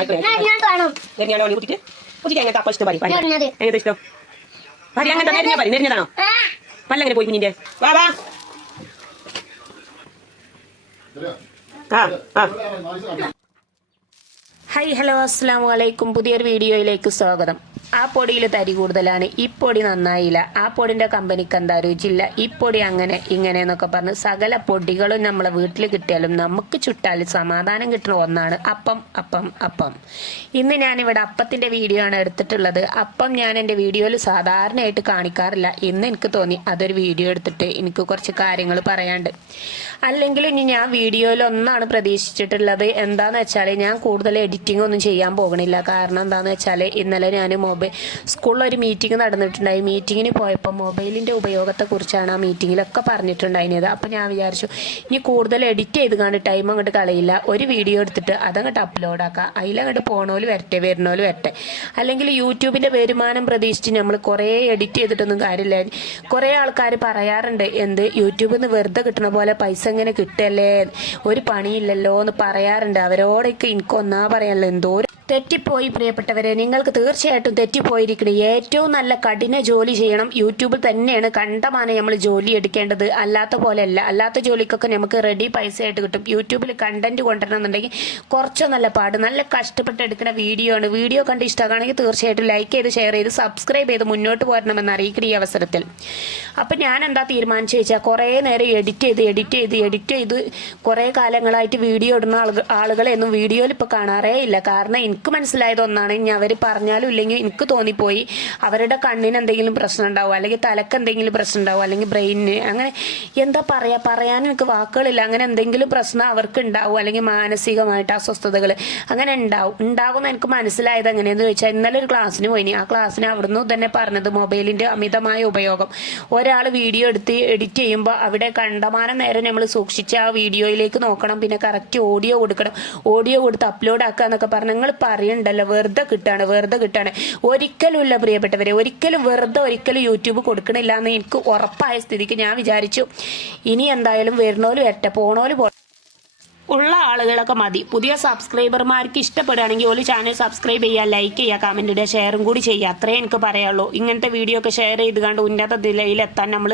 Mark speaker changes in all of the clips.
Speaker 1: ഞാൻ കാണും.
Speaker 2: നെരിഞ്ഞാണോ നീ കൂട്ടിട്ട് കുട്ടിക്ക് എങ്ങനത്തെ അപ്പം ഇഷ്ടം പറയും
Speaker 1: പറഞ്ഞത്.
Speaker 2: എങ്ങനത്തെ ഇഷ്ടം? പറയും അങ്ങനത്തെ നെരിഞ്ഞ പറയും നെരിഞ്ഞതാണോ?
Speaker 1: ആ,
Speaker 2: പല്ല പോയി കുഞ്ഞിന്റെ? വാ വാ. ആ ആ. ഹായ് ഹലോ അസ്സാം വലൈക്കും പുതിയൊരു വീഡിയോയിലേക്ക് സ്വാഗതം. ആ പൊടിയിൽ തരി കൂടുതലാണ്. ഈ പൊടി നന്നായില്ല. ആ പൊടിന്റെ കമ്പനിക്ക് എന്താ രുചിയില്ല. ഈ പൊടി അങ്ങനെ ഇങ്ങനെ എന്നൊക്കെ പറഞ്ഞ് സകല പൊടികളും നമ്മളെ വീട്ടിൽ കിട്ടിയാലും നമുക്ക് ചുട്ടാൽ സമാധാനം കിട്ടുന്ന ഒന്നാണ് അപ്പം അപ്പം അപ്പം. ഇന്ന് ഞാനിവിടെ അപ്പത്തിന്റെ വീഡിയോ ആണ് എടുത്തിട്ടുള്ളത്. അപ്പം ഞാൻ എന്റെ വീഡിയോയിൽ സാധാരണയായിട്ട് കാണിക്കാറില്ല. ഇന്ന് എനിക്ക് തോന്നി അതൊരു വീഡിയോ എടുത്തിട്ട് എനിക്ക് കുറച്ച് കാര്യങ്ങൾ പറയാണ്ട് അല്ലെങ്കിൽ ഇനി ഞാൻ വീഡിയോയിൽ ഒന്നാണ് പ്രതീക്ഷിച്ചിട്ടുള്ളത്. എന്താണെന്ന് വെച്ചാൽ ഞാൻ കൂടുതൽ എഡിറ്റിംഗ് ഒന്നും ചെയ്യാൻ പോകണില്ല. കാരണം എന്താണെന്ന് വെച്ചാൽ ഇന്നലെ ഞാൻ മൊബൈൽ സ്കൂളിൽ ഒരു മീറ്റിംഗ് നടന്നിട്ടുണ്ടായി. മീറ്റിങ്ങിന് പോയപ്പോൾ മൊബൈലിന്റെ ഉപയോഗത്തെക്കുറിച്ചാണ് ആ മീറ്റിങ്ങിലൊക്കെ പറഞ്ഞിട്ടുണ്ടായിരുന്നത്. അപ്പോൾ ഞാൻ വിചാരിച്ചു ഇനി കൂടുതൽ എഡിറ്റ് ചെയ്ത് കണ്ട് ടൈം അങ്ങോട്ട് കളയില്ല. ഒരു വീഡിയോ എടുത്തിട്ട് അതങ്ങോട്ട് അപ്ലോഡ് ആക്കുക അതിലങ്ങോട്ട് പോണോൽ വരട്ടെ വരണോൽ വരട്ടെ. അല്ലെങ്കിൽ യൂട്യൂബിന്റെ വരുമാനം പ്രതീക്ഷിച്ച് നമ്മൾ കുറേ എഡിറ്റ് ചെയ്തിട്ടൊന്നും കാര്യമില്ല. കുറേ ആൾക്കാർ പറയാറുണ്ട് എന്ത്? യൂട്യൂബിൽ നിന്ന് വെറുതെ കിട്ടണ പോലെ പൈസ എങ്ങനെ കിട്ടല്ലേ? ഒരു പണിയില്ലല്ലോ എന്ന് പറയാറുണ്ട്. അവരോടൊക്കെ എനിക്ക് ഒന്നാ പറയാനല്ലോ എന്തോ തെറ്റിപ്പോയി പ്രിയപ്പെട്ടവരെ നിങ്ങൾക്ക് തീർച്ചയായിട്ടും തെറ്റിപ്പോയിരിക്കണം. ഏറ്റവും നല്ല കഠിന ജോലി ചെയ്യണം. യൂട്യൂബിൽ തന്നെയാണ് കണ്ടമാനം നമ്മൾ ജോലി എടുക്കേണ്ടത്. അല്ലാത്ത പോലെയല്ല. അല്ലാത്ത ജോലിക്കൊക്കെ നമുക്ക് റെഡി പൈസ ആയിട്ട് കിട്ടും. യൂട്യൂബിൽ കണ്ടന്റ് കൊണ്ടുവരണം എന്നുണ്ടെങ്കിൽ കുറച്ച് നല്ല പാട്. നല്ല കഷ്ടപ്പെട്ട് എടുക്കുന്ന വീഡിയോ ആണ്. വീഡിയോ കണ്ട് ഇഷ്ടമാണെങ്കിൽ തീർച്ചയായിട്ടും ലൈക്ക് ചെയ്ത് ഷെയർ ചെയ്ത് സബ്സ്ക്രൈബ് ചെയ്ത് മുന്നോട്ട് പോരണമെന്ന് അറിയിക്കണം ഈ അവസരത്തിൽ. അപ്പം ഞാൻ എന്താ തീരുമാനിച്ചു വെച്ചാൽ കുറേ നേരം എഡിറ്റ് ചെയ്ത് എഡിറ്റ് ചെയ്ത് എഡിറ്റ് ചെയ്ത് കുറേ കാലങ്ങളായിട്ട് വീഡിയോ ഇടുന്ന ആളുകൾ ആളുകളെയൊന്നും വീഡിയോയിൽ ഇപ്പോൾ കാണാറേ ഇല്ല. കാരണം എനിക്ക് മനസ്സിലായത് ഒന്നാണ്. ഇനി അവർ പറഞ്ഞാലും ഇല്ലെങ്കിൽ എനിക്ക് തോന്നിപ്പോയി. അവരുടെ കണ്ണിന് എന്തെങ്കിലും പ്രശ്നം ഉണ്ടാവും? അല്ലെങ്കിൽ തലക്ക് എന്തെങ്കിലും പ്രശ്നം ഉണ്ടാവും? അല്ലെങ്കിൽ ബ്രെയിനിന്? അങ്ങനെ എന്താ പറയാ? പറയാൻ എനിക്ക് വാക്കുകളില്ല. അങ്ങനെ എന്തെങ്കിലും പ്രശ്നം അവർക്ക് ഉണ്ടാവും? അല്ലെങ്കിൽ മാനസികമായിട്ട് അസ്വസ്ഥതകൾ അങ്ങനെ ഉണ്ടാവും. ഉണ്ടാകുമെന്ന് എനിക്ക് മനസ്സിലായത് എങ്ങനെയെന്ന് ചോദിച്ചാൽ ഇന്നലെ ഒരു ക്ലാസ്സിന് പോയിനി ആ ക്ലാസ്സിന് അവിടുന്ന് തന്നെ പറഞ്ഞത് മൊബൈലിന്റെ അമിതമായ ഉപയോഗം. ഒരാൾ വീഡിയോ എടുത്ത് എഡിറ്റ് ചെയ്യുമ്പോൾ അവിടെ കണ്ടമാനം നേരം നമ്മൾ സൂക്ഷിച്ച് ആ വീഡിയോയിലേക്ക് നോക്കണം. പിന്നെ കറക്റ്റ് ഓഡിയോ കൊടുക്കണം. ഓഡിയോ കൊടുത്ത് അപ്ലോഡ് ആക്കുക എന്നൊക്കെ പറഞ്ഞ്. നിങ്ങൾ പറയണ്ടല്ലോ വെറുതെ കിട്ടാണ് വെറുതെ കിട്ടാണ് ഒരിക്കലും ഇല്ല പ്രിയപ്പെട്ടവരെ ഒരിക്കലും വെറുതെ ഒരിക്കലും യൂട്യൂബ് കൊടുക്കണില്ല എന്ന് എനിക്ക് ഉറപ്പായ സ്ഥിതിക്ക് ഞാൻ വിചാരിച്ചു. ഇനി എന്തായാലും വരണോലും എട്ട പോണോലും ഉള്ള ആളുകളൊക്കെ മതി. പുതിയ സബ്സ്ക്രൈബർമാർക്ക് ഇഷ്ടപ്പെടുകയാണെങ്കിൽ ഒരു ചാനൽ സബ്സ്ക്രൈബ് ചെയ്യുക ലൈക്ക് ചെയ്യുക കമന്റ് ഇടുക ഷെയറും കൂടി ചെയ്യുക. അത്രേ എനിക്ക് പറയുള്ളൂ ഇങ്ങനത്തെ വീഡിയോ ഒക്കെ ഷെയർ ചെയ്ത് കണ്ട് ഉന്നത നിലയിലെത്താൻ നമ്മൾ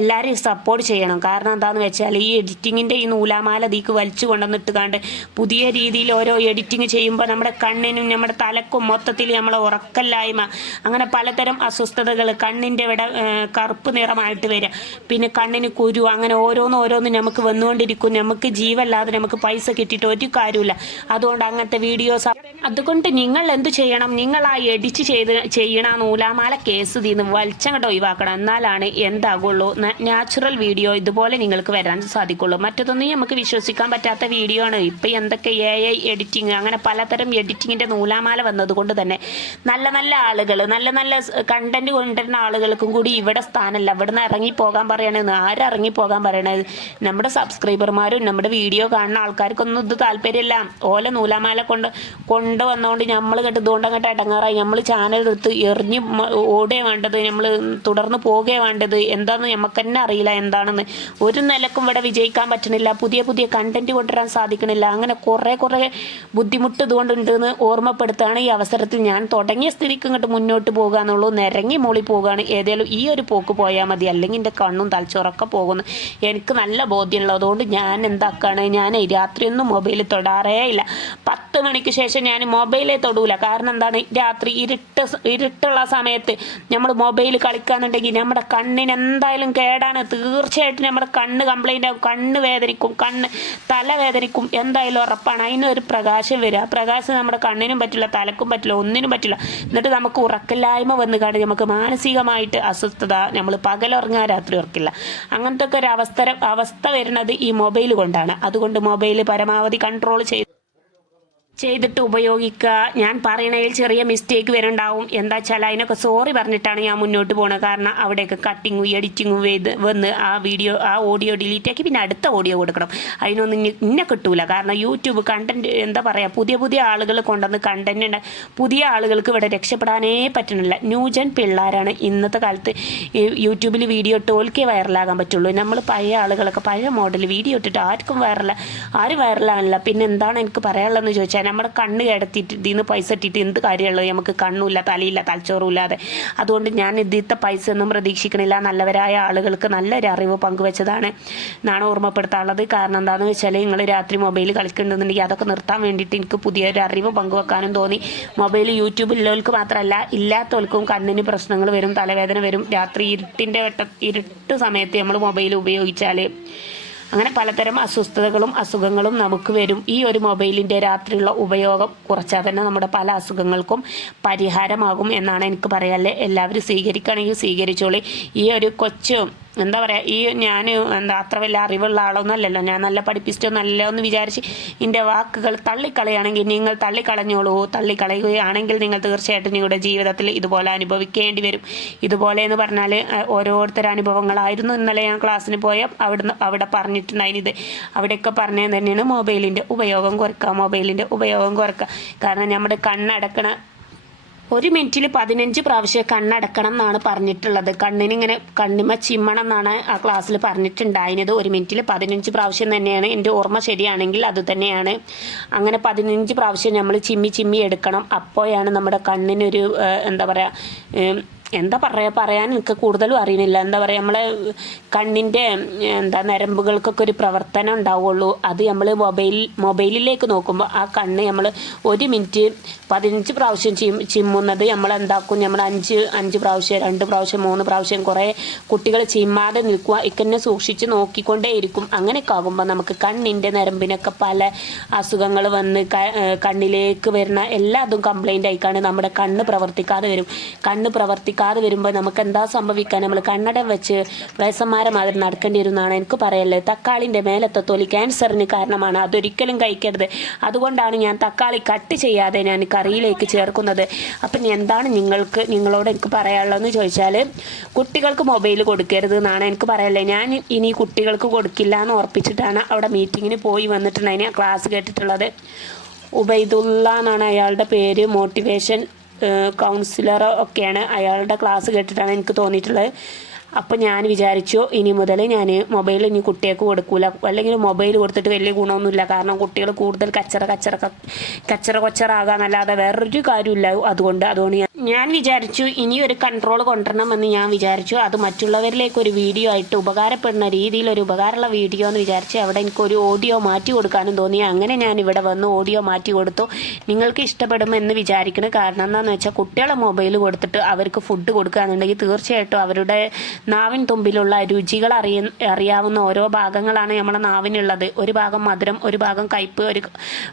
Speaker 2: എല്ലാവരെയും സപ്പോർട്ട് ചെയ്യണം. കാരണം എന്താണെന്ന് വെച്ചാൽ ഈ എഡിറ്റിങ്ങിന്റെ ഈ നൂലാമാല ദീക്ക് വലിച്ചു കൊണ്ടുവന്നിട്ട് കണ്ട് പുതിയ രീതിയിൽ ഓരോ എഡിറ്റിംഗ് ചെയ്യുമ്പോൾ നമ്മുടെ കണ്ണിനും നമ്മുടെ തലക്കും മൊത്തത്തിൽ നമ്മളെ ഉറക്കല്ലായ്മ അങ്ങനെ പലതരം അസ്വസ്ഥതകൾ കണ്ണിന്റെ ഇവിടെ കറുപ്പ് നിറമായിട്ട് വരിക. പിന്നെ കണ്ണിന് കുരു അങ്ങനെ ഓരോന്ന് ഓരോന്ന് നമുക്ക് വന്നുകൊണ്ടിരിക്കും. നമുക്ക് ജീവല്ലാതെ നമുക്ക് പൈസ കിട്ടിയിട്ട് ഒരു കാര്യമില്ല അതുകൊണ്ട് അങ്ങനത്തെ വീഡിയോസ് അതുകൊണ്ട് നിങ്ങൾ എന്ത് ചെയ്യണം? നിങ്ങൾ ആ എഡിറ്റ് ചെയ്ത് ചെയ്യണ നൂലാമാല കേസ് തീന്ന് വലിച്ചങ്ങോട്ട് ഒഴിവാക്കണം. എന്നാലാണ് എന്താകുള്ളൂ. നാച്ചുറൽ വീഡിയോ ഇതുപോലെ നിങ്ങൾക്ക് വരാൻ സാധിക്കുള്ളൂ. മറ്റതൊന്നും നമുക്ക് വിശ്വസിക്കാൻ പറ്റാത്ത വീഡിയോ ആണ്. ഇപ്പം എന്തൊക്കെ എ ഐ എഡിറ്റിങ് അങ്ങനെ പലതരം എഡിറ്റിങ്ങിന്റെ നൂലാമാല വന്നതുകൊണ്ട് തന്നെ നല്ല നല്ല ആളുകൾ നല്ല നല്ല കണ്ടന്റ് കൊണ്ടുവരുന്ന ആളുകൾക്കും കൂടി ഇവിടെ സ്ഥാനമല്ല. ഇവിടുന്ന് ഇറങ്ങി പോകാൻ പറയണത് ഇറങ്ങി പോകാൻ പറയണത്? നമ്മുടെ സബ്സ്ക്രൈബർമാരും നമ്മുടെ വീഡിയോ കാണുന്ന ആൾക്കാർക്കൊന്നും ഇത് താല്പര്യമില്ല. ഓല നൂലാമാല കൊണ്ട് കൊണ്ടുവന്നുകൊണ്ട് നമ്മൾ കേട്ട് ഇതുകൊണ്ട് അങ്ങോട്ട് ഇടങ്ങാറായി നമ്മൾ ചാനൽ എടുത്ത് എറിഞ്ഞ് ഓടേ വേണ്ടത്. നമ്മൾ തുടർന്ന് പോകേ വേണ്ടത്. എന്താണെന്ന് നമുക്ക് തന്നെ അറിയില്ല എന്താണെന്ന്. ഒരു നിലക്കും ഇവിടെ വിജയിക്കാൻ പറ്റണില്ല പുതിയ പുതിയ കണ്ടന്റ് കൊണ്ടുവരാൻ സാധിക്കണില്ല. അങ്ങനെ കുറേ കുറേ ബുദ്ധിമുട്ട് ഇതുകൊണ്ടുണ്ടെന്ന് ഓർമ്മപ്പെടുത്തുകയാണ് ഈ അവസരത്തിൽ ഞാൻ. തുടങ്ങിയ സ്ഥിതിക്ക് ഇങ്ങോട്ട് മുന്നോട്ട് പോകുക എന്നുള്ളൂ. നിരങ്ങി മോളി പോകുകയാണ് ഏതായാലും ഈ ഒരു പോക്ക് പോയാൽ മതി. അല്ലെങ്കിൽ എന്റെ കണ്ണും തലച്ചോറൊക്കെ പോകുന്നു. എനിക്ക് നല്ല ബോധ്യമുള്ളതുകൊണ്ട് ഞാൻ എന്താക്കാണ്? ഞാൻ രാത്രിയൊന്നും മൊബൈൽ തൊടാറേ ഇല്ല. പത്ത് മണിക്ക് ശേഷം ഞാൻ മൊബൈലേ തൊടൂല. കാരണം എന്താണ്? രാത്രി ഇരുട്ട് ഇരുട്ടുള്ള സമയത്ത് നമ്മൾ മൊബൈൽ കളിക്കാന്നുണ്ടെങ്കിൽ നമ്മുടെ കണ്ണിന് എന്തായാലും കേടാണ്. തീർച്ചയായിട്ടും നമ്മുടെ കണ്ണ് കംപ്ലൈന്റ് ആകും കണ്ണ് വേദനിക്കും. കണ്ണ് തല വേദനിക്കും. എന്തായാലും ഉറപ്പാണ്. അതിനൊരു പ്രകാശം വരിക പ്രകാശം നമ്മുടെ കണ്ണിനും പറ്റില്ല തലക്കും പറ്റില്ല ഒന്നിനും പറ്റില്ല. എന്നിട്ട് നമുക്ക് ഉറക്കില്ലായ്മ വന്ന് കാണി നമുക്ക് മാനസികമായിട്ട് അസ്വസ്ഥത നമ്മൾ പകലുറങ്ങാൻ രാത്രി ഉറക്കില്ല. അങ്ങനത്തെ ഒക്കെ ഒരു അവസ്ഥ അവസ്ഥ വരുന്നത് ഈ മൊബൈൽ കൊണ്ടാണ്. അതുകൊണ്ട് മൊബൈൽ പരമാവധി കൺട്രോൾ ചെയ്ത് ചെയ്തിട്ട് ഉപയോഗിക്കുക. ഞാൻ പറയണതിൽ ചെറിയ മിസ്റ്റേക്ക് വരുന്നുണ്ടാവും എന്താ വെച്ചാൽ അതിനൊക്കെ സോറി പറഞ്ഞിട്ടാണ് ഞാൻ മുന്നോട്ട് പോകുന്നത് കാരണം അവിടെയൊക്കെ കട്ടിങ്ങും എഡിറ്റിങ്ങും ചെയ്ത് വന്ന് ആ വീഡിയോ ആ ഓഡിയോ ഡിലീറ്റ് ആക്കി പിന്നെ അടുത്ത ഓഡിയോ കൊടുക്കണം. അതിനൊന്നും ഇന്ന കിട്ടൂല. കാരണം യൂട്യൂബ് കണ്ടന്റ് എന്താ പറയുക പുതിയ പുതിയ ആളുകൾ കൊണ്ടുവന്ന് കണ്ടന്റ് ഉണ്ട് പുതിയ ആളുകൾക്ക് ഇവിടെ രക്ഷപ്പെടാനേ പറ്റണില്ല. ന്യൂജൻ പിള്ളേരാണ് ഇന്നത്തെ കാലത്ത് യൂട്യൂബിൽ വീഡിയോ ഇട്ട് ഓൽക്കേ വൈറലാകാൻ പറ്റുള്ളൂ. നമ്മൾ പഴയ ആളുകളൊക്കെ പഴയ മോഡൽ വീഡിയോ ഇട്ടിട്ട് ആർക്കും വൈറല ആരും വൈറലാകില്ല പിന്നെ എന്താണ് എനിക്ക് പറയാനുള്ളതെന്ന് ചോദിച്ചാൽ നമ്മുടെ കണ്ണ് കിടത്തിയിട്ട് ഇതിൽ നിന്ന് പൈസ ഇട്ടിട്ട് എന്ത് കാര്യമുള്ളത് നമുക്ക് കണ്ണുമില്ല തലയില്ല തലച്ചോറും ഇല്ലാതെ അതുകൊണ്ട് ഞാൻ ഇതിത്തെ പൈസ ഒന്നും പ്രതീക്ഷിക്കണില്ല. നല്ലവരായ ആളുകൾക്ക് നല്ലൊരു അറിവ് പങ്കുവെച്ചതാണ്. എന്നാണ് ഓർമ്മപ്പെടുത്താനുള്ളത്. കാരണം എന്താണെന്ന് വെച്ചാൽ നിങ്ങൾ രാത്രി മൊബൈൽ കളിക്കേണ്ടതുണ്ടെങ്കിൽ അതൊക്കെ നിർത്താൻ വേണ്ടിയിട്ട് എനിക്ക് പുതിയൊരു അറിവ് പങ്കുവെക്കാനും തോന്നി. മൊബൈൽ യൂട്യൂബിലുള്ളവർക്ക് മാത്രമല്ല ഇല്ലാത്തവർക്കും കണ്ണിന് പ്രശ്നങ്ങൾ വരും തലവേദന വരും. രാത്രി ഇരുട്ടിന്റെ വെട്ട ഇരുട്ട് സമയത്ത് നമ്മൾ മൊബൈൽ ഉപയോഗിച്ചാൽ അങ്ങനെ പലതരം അസ്വസ്ഥതകളും അസുഖങ്ങളും നമുക്ക് വരും. ഈ ഒരു മൊബൈലിന്റെ രാത്രിയുള്ള ഉപയോഗം കുറച്ചാൽ തന്നെ നമ്മുടെ പല അസുഖങ്ങൾക്കും പരിഹാരമാകും എന്നാണ് എനിക്ക് പറയാല്ലേ എല്ലാവരും സ്വീകരിക്കുകയാണെങ്കിൽ സ്വീകരിച്ചോളി. ഈ ഒരു കൊച്ചു എന്താ പറയുക ഈ ഞാൻ എന്താ അത്ര വലിയ അറിവുള്ള ആളൊന്നും അല്ലല്ലോ ഞാൻ നല്ല പഠിപ്പിച്ചിട്ടൊന്നല്ല ഒന്ന് വിചാരിച്ച് എന്റെ വാക്കുകൾ തള്ളിക്കളയാണെങ്കിൽ നിങ്ങൾ തള്ളിക്കളഞ്ഞോളൂ. തള്ളിക്കളയുകയാണെങ്കിൽ നിങ്ങൾ തീർച്ചയായിട്ടും നിങ്ങളുടെ ജീവിതത്തിൽ ഇതുപോലെ അനുഭവിക്കേണ്ടി വരും. ഇതുപോലെ എന്ന് പറഞ്ഞാൽ ഓരോരുത്തർ അനുഭവങ്ങളായിരുന്നു ഇന്നലെ ഞാൻ ക്ലാസ്സിന് പോയ അവിടുന്ന് അവിടെ പറഞ്ഞിട്ടുണ്ടായിരുന്നു ഇത്. അവിടെയൊക്കെ പറഞ്ഞത് തന്നെയാണ് മൊബൈലിന്റെ ഉപയോഗം കുറയ്ക്കുക മൊബൈലിന്റെ ഉപയോഗം കുറയ്ക്കുക. കാരണം നമ്മുടെ കണ്ണടക്കണ ഒരു മിനിറ്റിൽ പതിനഞ്ച് പ്രാവശ്യം കണ്ണടക്കണം എന്നാണ് പറഞ്ഞിട്ടുള്ളത്. കണ്ണിനിങ്ങനെ കണ്ണിമ ചിമ്മണം എന്നാണ് ആ ക്ലാസ്സിൽ പറഞ്ഞിട്ടുണ്ടായിരുന്നത്. ഒരു മിനിറ്റിൽ പതിനഞ്ച് പ്രാവശ്യം തന്നെയാണ് എന്റെ ഓർമ്മ ശരിയാണെങ്കിൽ അത് തന്നെയാണ്. അങ്ങനെ പതിനഞ്ച് പ്രാവശ്യം നമ്മൾ ചിമ്മി ചിമ്മി എടുക്കണം. അപ്പോഴാണ് നമ്മുടെ കണ്ണിനൊരു എന്താ പറയുക എന്താ പറയുക പറയാൻ എനിക്ക് കൂടുതലും അറിയണില്ല എന്താ പറയുക നമ്മളെ കണ്ണിന്റെ എന്താ നരമ്പുകൾക്കൊക്കെ ഒരു പ്രവർത്തനം ഉണ്ടാവുള്ളൂ. അത് നമ്മൾ മൊബൈൽ മൊബൈലിലേക്ക് നോക്കുമ്പോൾ ആ കണ്ണ് നമ്മൾ ഒരു മിനിറ്റ് പതിനഞ്ച് പ്രാവശ്യം ചിം ചിമ്മുന്നത് നമ്മൾ എന്താക്കും നമ്മൾ അഞ്ച് അഞ്ച് പ്രാവശ്യം രണ്ട് പ്രാവശ്യം മൂന്ന് പ്രാവശ്യം കുറേ കുട്ടികൾ ചിമ്മാതെ നിൽക്കുക. ഇക്കന്നെ സൂക്ഷിച്ച് നോക്കിക്കൊണ്ടേ ഇരിക്കും. അങ്ങനെയൊക്കെ ആകുമ്പോൾ നമുക്ക് കണ്ണിന്റെ നരമ്പിനൊക്കെ പല അസുഖങ്ങൾ വന്ന് കണ്ണിലേക്ക് വരുന്ന എല്ലാതും കംപ്ലൈന്റ് ആയിക്കാണ് നമ്മുടെ കണ്ണ് പ്രവർത്തിക്കാതെ വരും. കണ്ണ് പ്രവർത്തിക്കാതെ വരുമ്പോൾ നമുക്ക് എന്താ സംഭവിക്കാൻ? നമ്മൾ കണ്ണടം വെച്ച് വയസ്സന്മാരെ മാതിരി നടക്കേണ്ടി വരുന്നതാണ് എനിക്ക് പറയല്ലേ. തക്കാളിന്റെ മേലത്തെ തൊലി ക്യാൻസറിന് കാരണമാണ്. അതൊരിക്കലും കഴിക്കരുത്. അതുകൊണ്ടാണ് ഞാൻ തക്കാളി കട്ട് ചെയ്യാതെ ഞാൻ കറിയിലേക്ക് ചേർക്കുന്നത്. അപ്പം എന്താണ് നിങ്ങൾക്ക് നിങ്ങളോട് എനിക്ക് പറയാനുള്ളതെന്ന് ചോദിച്ചാൽ കുട്ടികൾക്ക് മൊബൈൽ കൊടുക്കരുത് എന്നാണ് എനിക്ക് പറയല്ലേ. ഞാൻ ഇനി കുട്ടികൾക്ക് കൊടുക്കില്ല എന്ന് ഉറപ്പിച്ചിട്ടാണ് അവിടെ മീറ്റിങ്ങിന് പോയി വന്നിട്ടുണ്ടായിന് ക്ലാസ് കേട്ടിട്ടുള്ളത്. ഉബൈദുള്ള എന്നാണ് അയാളുടെ പേര്. മോട്ടിവേഷൻ കൗൺസിലർ ഒക്കെയാണ്. അയാളുടെ ക്ലാസ് കേട്ടിട്ടാണ് എനിക്ക് തോന്നിയിട്ടുള്ളത്. അപ്പോൾ ഞാൻ വിചാരിച്ചു ഇനി മുതൽ ഞാൻ മൊബൈൽ ഇനി കുട്ടികൾക്ക് കൊടുക്കൂല. അല്ലെങ്കിൽ മൊബൈൽ കൊടുത്തിട്ട് വലിയ ഗുണമൊന്നുമില്ല. കാരണം കുട്ടികൾ കൂടുതൽ കച്ചറ കച്ചറ കച്ചറ കൊച്ചറാകാന്നല്ലാതെ വേറൊരു കാര്യമില്ല. അതുകൊണ്ട് അതുകൊണ്ട് ഞാൻ ഞാൻ വിചാരിച്ചു ഇനി ഒരു കൺട്രോൾ കൊണ്ടുവരണമെന്ന് ഞാൻ വിചാരിച്ചു. അത് മറ്റുള്ളവരിലേക്ക് ഒരു വീഡിയോ ആയിട്ട് ഉപകാരപ്പെടുന്ന രീതിയിൽ ഒരു ഉപകാരമുള്ള വീഡിയോ എന്ന് വിചാരിച്ച് അവിടെ എനിക്കൊരു ഓഡിയോ മാറ്റി കൊടുക്കാനും തോന്നി. അങ്ങനെ ഞാൻ ഇവിടെ വന്ന് ഓഡിയോ മാറ്റി കൊടുത്തു. നിങ്ങൾക്ക് ഇഷ്ടപ്പെടുമെന്ന് വിചാരിക്കണം. കാരണം എന്താണെന്ന് വെച്ചാൽ കുട്ടികളെ മൊബൈൽ കൊടുത്തിട്ട് അവർക്ക് ഫുഡ് കൊടുക്കുകയാണെന്നുണ്ടെങ്കിൽ തീർച്ചയായിട്ടും അവരുടെ നാവിൻ തുമ്പിലുള്ള രുചികൾ അറിയ അറിയാവുന്ന ഓരോ ഭാഗങ്ങളാണ് നമ്മുടെ നാവിനുള്ളത്. ഒരു ഭാഗം മധുരം ഒരു ഭാഗം കയ്പ് ഒരു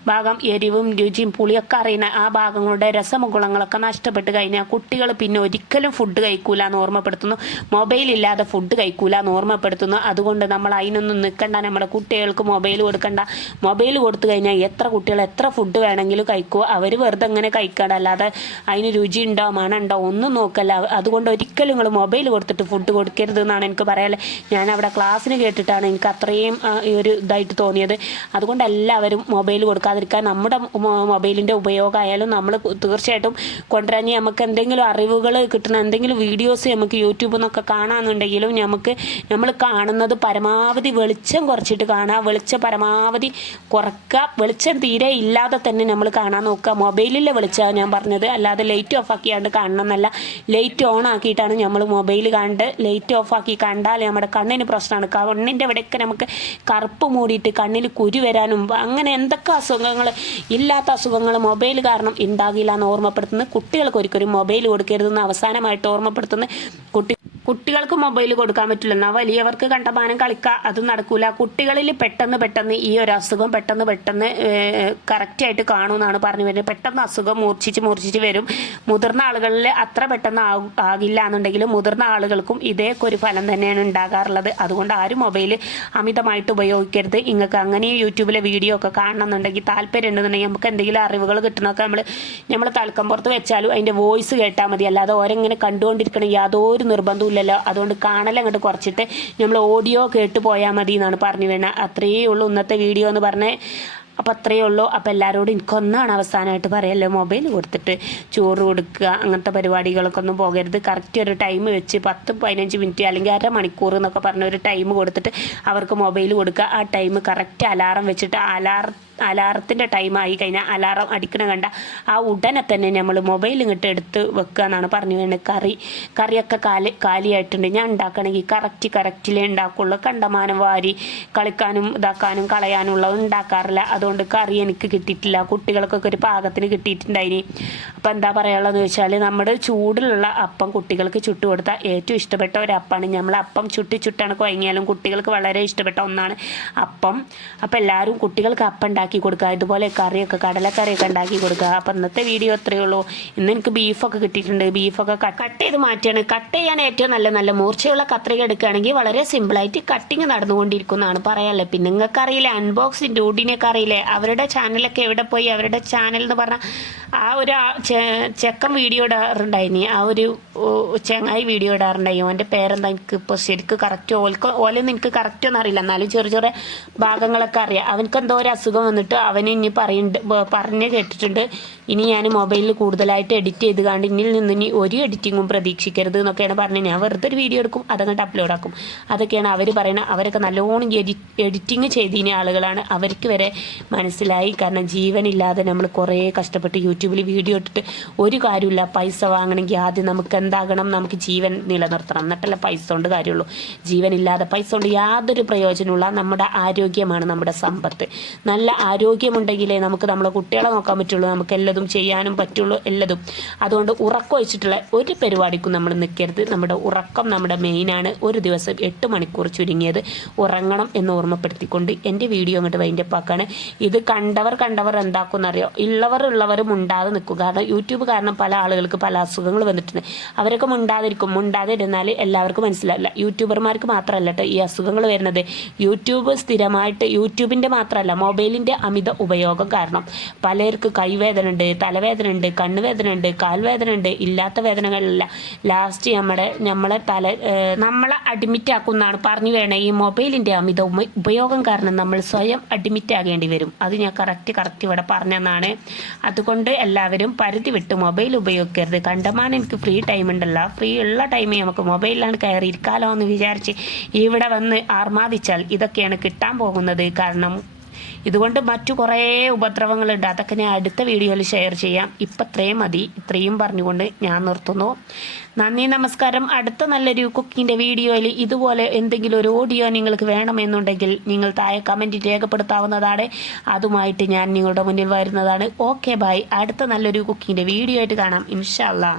Speaker 2: ഭാഗം എരിവും രുചിയും പുളിയൊക്കെ അറിയുന്ന ആ ഭാഗങ്ങളുടെ രസമുകുളങ്ങളൊക്കെ നഷ്ടപ്പെട്ട് കഴിഞ്ഞാൽ കുട്ടികൾ പിന്നെ ഒരിക്കലും ഫുഡ് കഴിക്കൂല എന്ന് ഓർമ്മപ്പെടുത്തുന്നു. മൊബൈൽ ഇല്ലാതെ ഫുഡ് കഴിക്കൂല എന്ന് ഓർമ്മപ്പെടുത്തുന്നു. അതുകൊണ്ട് നമ്മൾ അതിനൊന്നും നിൽക്കണ്ട. നമ്മുടെ കുട്ടികൾക്ക് മൊബൈൽ കൊടുക്കണ്ട. മൊബൈൽ കൊടുത്തു കഴിഞ്ഞാൽ എത്ര കുട്ടികൾ എത്ര ഫുഡ് വേണമെങ്കിലും കഴിക്കുമോ അവർ വെറുതെ അങ്ങനെ കഴിക്കണം. അല്ലാതെ അതിന് രുചി ഉണ്ടോ മണം ഉണ്ടോ ഒന്നും നോക്കല്ല. അതുകൊണ്ട് ഒരിക്കലും നിങ്ങൾ മൊബൈൽ കൊടുത്തിട്ട് ഫുഡ് കൊടുക്കരുത് എന്നാണ് എനിക്ക് പറയാനുള്ളത്. ഞാൻ അവിടെ ക്ലാസ്സിന് കേട്ടിട്ടാണ് എനിക്ക് അത്രയും ഈ ഒരു ഇതായിട്ട് തോന്നിയത്. അതുകൊണ്ട് എല്ലാവരും മൊബൈൽ കൊടുക്കാതിരിക്കാൻ നമ്മുടെ മൊബൈലിന്റെ ഉപയോഗമായാലും നമ്മൾ തീർച്ചയായിട്ടും കൊണ്ടുവരാൻ നമുക്ക് എന്തെങ്കിലും അറിവുകൾ കിട്ടുന്ന എന്തെങ്കിലും വീഡിയോസ് നമുക്ക് യൂട്യൂബിൽ നിന്നൊക്കെ കാണാമെന്നുണ്ടെങ്കിലും നമുക്ക് നമ്മൾ കാണുന്നത് പരമാവധി വെളിച്ചം കുറച്ചിട്ട് കാണുക വെളിച്ചം പരമാവധി കുറക്കുക വെളിച്ചം തീരെ ഇല്ലാതെ തന്നെ നമ്മൾ കാണാൻ നോക്കുക. മൊബൈലിലെ വെളിച്ചമാണ് ഞാൻ പറഞ്ഞത്. അല്ലാതെ ലൈറ്റ് ഓഫ് ആക്കിയാണ്ട് കാണണം എന്നല്ല ലൈറ്റ് ഓൺ ആക്കിയിട്ടാണ് നമ്മൾ മൊബൈൽ കണ്ട് ലൈറ്റ് ഓഫ് ആക്കി കണ്ടാൽ നമ്മുടെ കണ്ണിന് പ്രശ്നമാണ്. കണ്ണിന്റെ ഇവിടെയൊക്കെ നമുക്ക് കറുപ്പ് മൂടിയിട്ട് കണ്ണിൽ കുരു വരാനും അങ്ങനെ എന്തൊക്കെ അസുഖങ്ങൾ ഇല്ലാത്ത അസുഖങ്ങൾ മൊബൈൽ കാരണം ഉണ്ടാകില്ല എന്ന് ഓർമ്മപ്പെടുത്തുന്നത് കുട്ടികൾക്ക് ഒരിക്കലും മൊബൈൽ കൊടുക്കരുതെന്ന് അവസാനമായിട്ട് ഓർമ്മപ്പെടുത്തുന്ന കുട്ടി കുട്ടികൾക്ക് മൊബൈൽ കൊടുക്കാൻ പറ്റില്ല. എന്നാൽ വലിയവർക്ക് കണ്ടമാനം കളിക്കുക അത് നടക്കൂല. കുട്ടികളിൽ പെട്ടെന്ന് പെട്ടെന്ന് ഈ ഒരു അസുഖം പെട്ടെന്ന് പെട്ടെന്ന് കറക്റ്റായിട്ട് കാണുമെന്നാണ് പറഞ്ഞു വരുന്നത്. പെട്ടെന്ന് അസുഖം മൂർച്ഛിച്ച് മൂർച്ഛിച്ച് വരും. മുതിർന്ന ആളുകളിൽ അത്ര പെട്ടെന്ന് ആകില്ല എന്നുണ്ടെങ്കിലും മുതിർന്ന ആളുകൾക്കും ഇതേ ഒരു ഫലം തന്നെയാണ് ഉണ്ടാകാറുള്ളത്. അതുകൊണ്ട് ആരും മൊബൈൽ അമിതമായിട്ട് ഉപയോഗിക്കരുത്. നിങ്ങൾക്ക് അങ്ങനെ യൂട്യൂബിലെ വീഡിയോ ഒക്കെ കാണണമെന്നുണ്ടെങ്കിൽ താല്പര്യം ഉണ്ടെന്നുണ്ടെങ്കിൽ നമുക്ക് എന്തെങ്കിലും അറിവുകൾ കിട്ടണമൊക്കെ നമ്മൾ നമ്മൾ തൽക്കം പുറത്ത് വെച്ചാലും അതിന്റെ വോയിസ് കേട്ടാൽ മതി. അല്ലാതെ ഓരെങ്ങനെ കണ്ടുകൊണ്ടിരിക്കണം യാതൊരു നിർബന്ധവും ഇല്ലല്ലോ അതുകൊണ്ട് കാണൽ അങ്ങോട്ട് കുറച്ചിട്ട് നമ്മൾ ഓഡിയോ കേട്ട് പോയാൽ മതി എന്നാണ് പറഞ്ഞു വേണ. അത്രയേ ഉള്ളൂ ഇന്നത്തെ വീഡിയോ എന്ന് പറഞ്ഞേ. അപ്പോൾ അത്രയേ ഉള്ളൂ. അപ്പോൾ എല്ലാവരോടും എനിക്കൊന്നാണ് അവസാനമായിട്ട് പറയല്ലോ? മൊബൈൽ കൊടുത്തിട്ട് ചോറ് കൊടുക്കുക അങ്ങനത്തെ പരിപാടികളൊക്കെ ഒന്നും പോകരുത്. കറക്റ്റ് ഒരു ടൈം വെച്ച് പത്ത് പതിനഞ്ച് മിനിറ്റ് അല്ലെങ്കിൽ അര മണിക്കൂർ എന്നൊക്കെ പറഞ്ഞ ഒരു ടൈം കൊടുത്തിട്ട് അവർക്ക് മൊബൈൽ കൊടുക്കുക. ആ ടൈം കറക്റ്റ് അലാറം വെച്ചിട്ട് അലാറം അലാറത്തിന്റെ ടൈം ആയി കഴിഞ്ഞാൽ അലാറം അടിക്കണ കണ്ട ആ ഉടനെ തന്നെ നമ്മൾ മൊബൈൽ ഇങ്ങോട്ട് എടുത്ത് വെക്കുക എന്നാണ് പറഞ്ഞു വേണ്ടത് കറി കറിയൊക്കെ കാലി കാലിയായിട്ടുണ്ട്. ഞാൻ ഉണ്ടാക്കണമെങ്കിൽ കറക്റ്റ് കറക്റ്റിലേ ഉണ്ടാക്കുള്ളൂ. കണ്ടമാനം വാരി കളിക്കാനും ഇതാക്കാനും കളയാനുള്ളത് ഉണ്ടാക്കാറില്ല. അതുകൊണ്ട് കറി എനിക്ക് കിട്ടിയിട്ടില്ല. കുട്ടികൾക്കൊക്കെ ഒരു പാകത്തിന് കിട്ടിയിട്ടുണ്ടായിനി. അപ്പോൾ എന്താ പറയാനുള്ളതെന്ന് വെച്ചാൽ നമ്മുടെ ചൂടിലുള്ള അപ്പം കുട്ടികൾക്ക് ചുട്ടു കൊടുത്താൽ ഏറ്റവും ഇഷ്ടപ്പെട്ട ഒരു അപ്പമാണ് നമ്മൾ അപ്പം ചുട്ടി ചുട്ടാണ് കുഴങ്ങിയാലും കുട്ടികൾക്ക് വളരെ ഇഷ്ടപ്പെട്ട ഒന്നാണ് അപ്പം. അപ്പം എല്ലാവരും കുട്ടികൾക്ക് അപ്പം ഉണ്ടാക്കി കൊടുക്കുക. ഇതുപോലെ കറിയൊക്കെ കടലക്കറിയൊക്കെ ഉണ്ടാക്കി കൊടുക്കുക. അപ്പം ഇന്നത്തെ വീഡിയോ അത്രയേ ഉള്ളൂ. ഇന്ന് എനിക്ക് ബീഫൊക്കെ കിട്ടിയിട്ടുണ്ട്. ബീഫൊക്കെ കട്ട് ചെയ്ത് മാറ്റിയാണ് കട്ട് ചെയ്യാൻ ഏറ്റവും നല്ല നല്ല മൂർച്ചയുള്ള കത്രിക എടുക്കുകയാണെങ്കിൽ വളരെ സിമ്പിളായിട്ട് കട്ടിങ് നടന്നുകൊണ്ടിരിക്കുന്നതാണ് പറയാല്ലേ പിന്നെ നിങ്ങൾക്ക് അറിയില്ലേ അൺബോക്സിങ് ഡ്യൂഡിനെയൊക്കെ അറിയില്ലേ? അവരുടെ ചാനലൊക്കെ എവിടെ പോയി? അവരുടെ ചാനൽ എന്ന് പറഞ്ഞാൽ ആ ഒരു ചെക്കൻ വീഡിയോ ഇടാറുണ്ടായിനി. ആ ഒരു ചെങ്ങായി വീഡിയോ ഇടാറുണ്ടായി. ഓന്റെ പേരെന്താ എനിക്ക് ഇപ്പോൾ ശരിക്ക് കറക്റ്റ് ഓൽക്ക് ഓലൊന്നും എനിക്ക് കറക്റ്റ് ഒന്നും അറിയില്ല. എന്നാലും ചെറിയ ചെറിയ ഭാഗങ്ങളൊക്കെ അറിയാം. അവനക്ക് എന്തോ ഒരു അസുഖം വന്നിട്ട് അവൻ ഇനി പറയുന്നുണ്ട് പറഞ്ഞ് കേട്ടിട്ടുണ്ട്. ഇനി ഞാൻ മൊബൈലിൽ കൂടുതലായിട്ട് എഡിറ്റ് ചെയ്ത് കണ്ട് ഇന്നിൽ നിന്ന് ഇനി ഒരു എഡിറ്റിങ്ങും പ്രതീക്ഷിക്കരുത് എന്നൊക്കെയാണ് പറഞ്ഞത്. ഞാൻ വെറുതെ ഒരു വീഡിയോ എടുക്കും അതങ്ങോട്ട് അപ്ലോഡ് ആക്കും. അതൊക്കെയാണ് അവർ പറയുന്നത് അവരൊക്കെ നല്ലോണം എഡി എഡിറ്റിങ് ചെയ്തിന് ആളുകളാണ്. അവർക്ക് വരെ മനസ്സിലായി. കാരണം ജീവനില്ലാതെ നമ്മൾ കുറേ കഷ്ടപ്പെട്ട് യൂട്യൂബിൽ വീഡിയോ ഇട്ടിട്ട് ഒരു കാര്യമില്ല പൈസ വാങ്ങണമെങ്കിൽ ആദ്യം നമുക്ക് എന്താകണം? നമുക്ക് ജീവൻ നിലനിർത്തണം. എന്നിട്ടല്ല പൈസ കൊണ്ട് കാര്യമുള്ളൂ. ജീവനില്ലാതെ പൈസ കൊണ്ട് യാതൊരു പ്രയോജനമുള്ള നമ്മുടെ ആരോഗ്യമാണ് നമ്മുടെ സമ്പത്ത്. നല്ല ആരോഗ്യമുണ്ടെങ്കിലേ നമുക്ക് നമ്മളെ കുട്ടികളെ നോക്കാൻ പറ്റുള്ളൂ. നമുക്ക് എല്ലതും ചെയ്യാനും പറ്റുള്ളൂ എല്ലതും. അതുകൊണ്ട് ഉറക്കം വെച്ചിട്ടുള്ള ഒരു പരിപാടിക്കും നമ്മൾ നിൽക്കരുത്. നമ്മുടെ ഉറക്കം നമ്മുടെ മെയിനാണ് ഒരു ദിവസം എട്ട് മണിക്കൂർ ചുരുങ്ങിയത് ഉറങ്ങണം എന്ന് ഓർമ്മപ്പെടുത്തിക്കൊണ്ട് എന്റെ വീഡിയോ അങ്ങോട്ട് വൈന്റെ പാക്കാണ് ഇത് കണ്ടവർ കണ്ടവർ എന്താക്കുമെന്നറിയോ? ഉള്ളവർ ഉള്ളവരും മുണ്ടാതെ നിൽക്കും. കാരണം യൂട്യൂബ് കാരണം പല ആളുകൾക്ക് പല അസുഖങ്ങൾ വന്നിട്ടുണ്ട്. അവരൊക്കെ മുണ്ടാതിരിക്കും. മുണ്ടാതെ ഇരുന്നാൽ എല്ലാവർക്കും മനസ്സിലാവില്ല. യൂട്യൂബർമാർക്ക് മാത്രമല്ല കേട്ടോ ഈ അസുഖങ്ങൾ വരുന്നത്. യൂട്യൂബ് സ്ഥിരമായിട്ട് യൂട്യൂബിന്റെ മാത്രമല്ല. മൊബൈലിന്റെ അമിത ഉപയോഗം കാരണം. പലർക്ക് കൈവേദന ഉണ്ട് തലവേദന ഉണ്ട് കണ്ണുവേദന ഉണ്ട് കാൽവേദന ഉണ്ട് ഇല്ലാത്ത വേദനകളില്ല. ലാസ്റ്റ് നമ്മുടെ നമ്മളെ തല നമ്മളെ അഡ്മിറ്റ് ആക്കുന്നതാണ്. പറഞ്ഞു വേണേ ഈ മൊബൈലിന്റെ അമിത ഉപയോഗം കാരണം നമ്മൾ സ്വയം അഡ്മിറ്റ് ആകേണ്ടി വരും. അത് ഞാൻ കറക്റ്റ് കറക്റ്റ് ഇവിടെ പറഞ്ഞതാണ്. അതുകൊണ്ട് എല്ലാവരും പരിധി വിട്ട് മൊബൈൽ ഉപയോഗിക്കരുത്. കണ്ടമാനം എനിക്ക് ഫ്രീ ടൈം ഉണ്ടല്ലോ. ഫ്രീ ഉള്ള ടൈമിൽ നമുക്ക് മൊബൈലിലാണ് കയറി ഇരിക്കാലോ എന്ന് വിചാരിച്ച് ഇവിടെ വന്ന് ആർമാദിച്ചാൽ ഇതൊക്കെയാണ് കിട്ടാൻ പോകുന്നത്. കാരണം ഇതുകൊണ്ട് മറ്റു കുറേ ഉപദ്രവങ്ങളുണ്ട്. അതൊക്കെ ഞാൻ അടുത്ത വീഡിയോയിൽ ഷെയർ ചെയ്യാം. ഇപ്പം ഇത്രയും മതി. ഇത്രയും പറഞ്ഞുകൊണ്ട് ഞാൻ നിർത്തുന്നു. നന്ദി നമസ്കാരം. അടുത്ത നല്ലൊരു കുക്കിങ്ങിന്റെ വീഡിയോയിൽ ഇതുപോലെ എന്തെങ്കിലും ഒരു ഓഡിയോ നിങ്ങൾക്ക് വേണമെന്നുണ്ടെങ്കിൽ നിങ്ങൾ താഴെ കമന്റ് രേഖപ്പെടുത്താവുന്നതാണ്. അതുമായിട്ട് ഞാൻ നിങ്ങളുടെ മുന്നിൽ വരുന്നതാണ്. ഓക്കെ ബായ് അടുത്ത നല്ലൊരു കുക്കിങ്ങിന്റെ വീഡിയോ ആയിട്ട് കാണാം. ഇൻഷാല്ലാ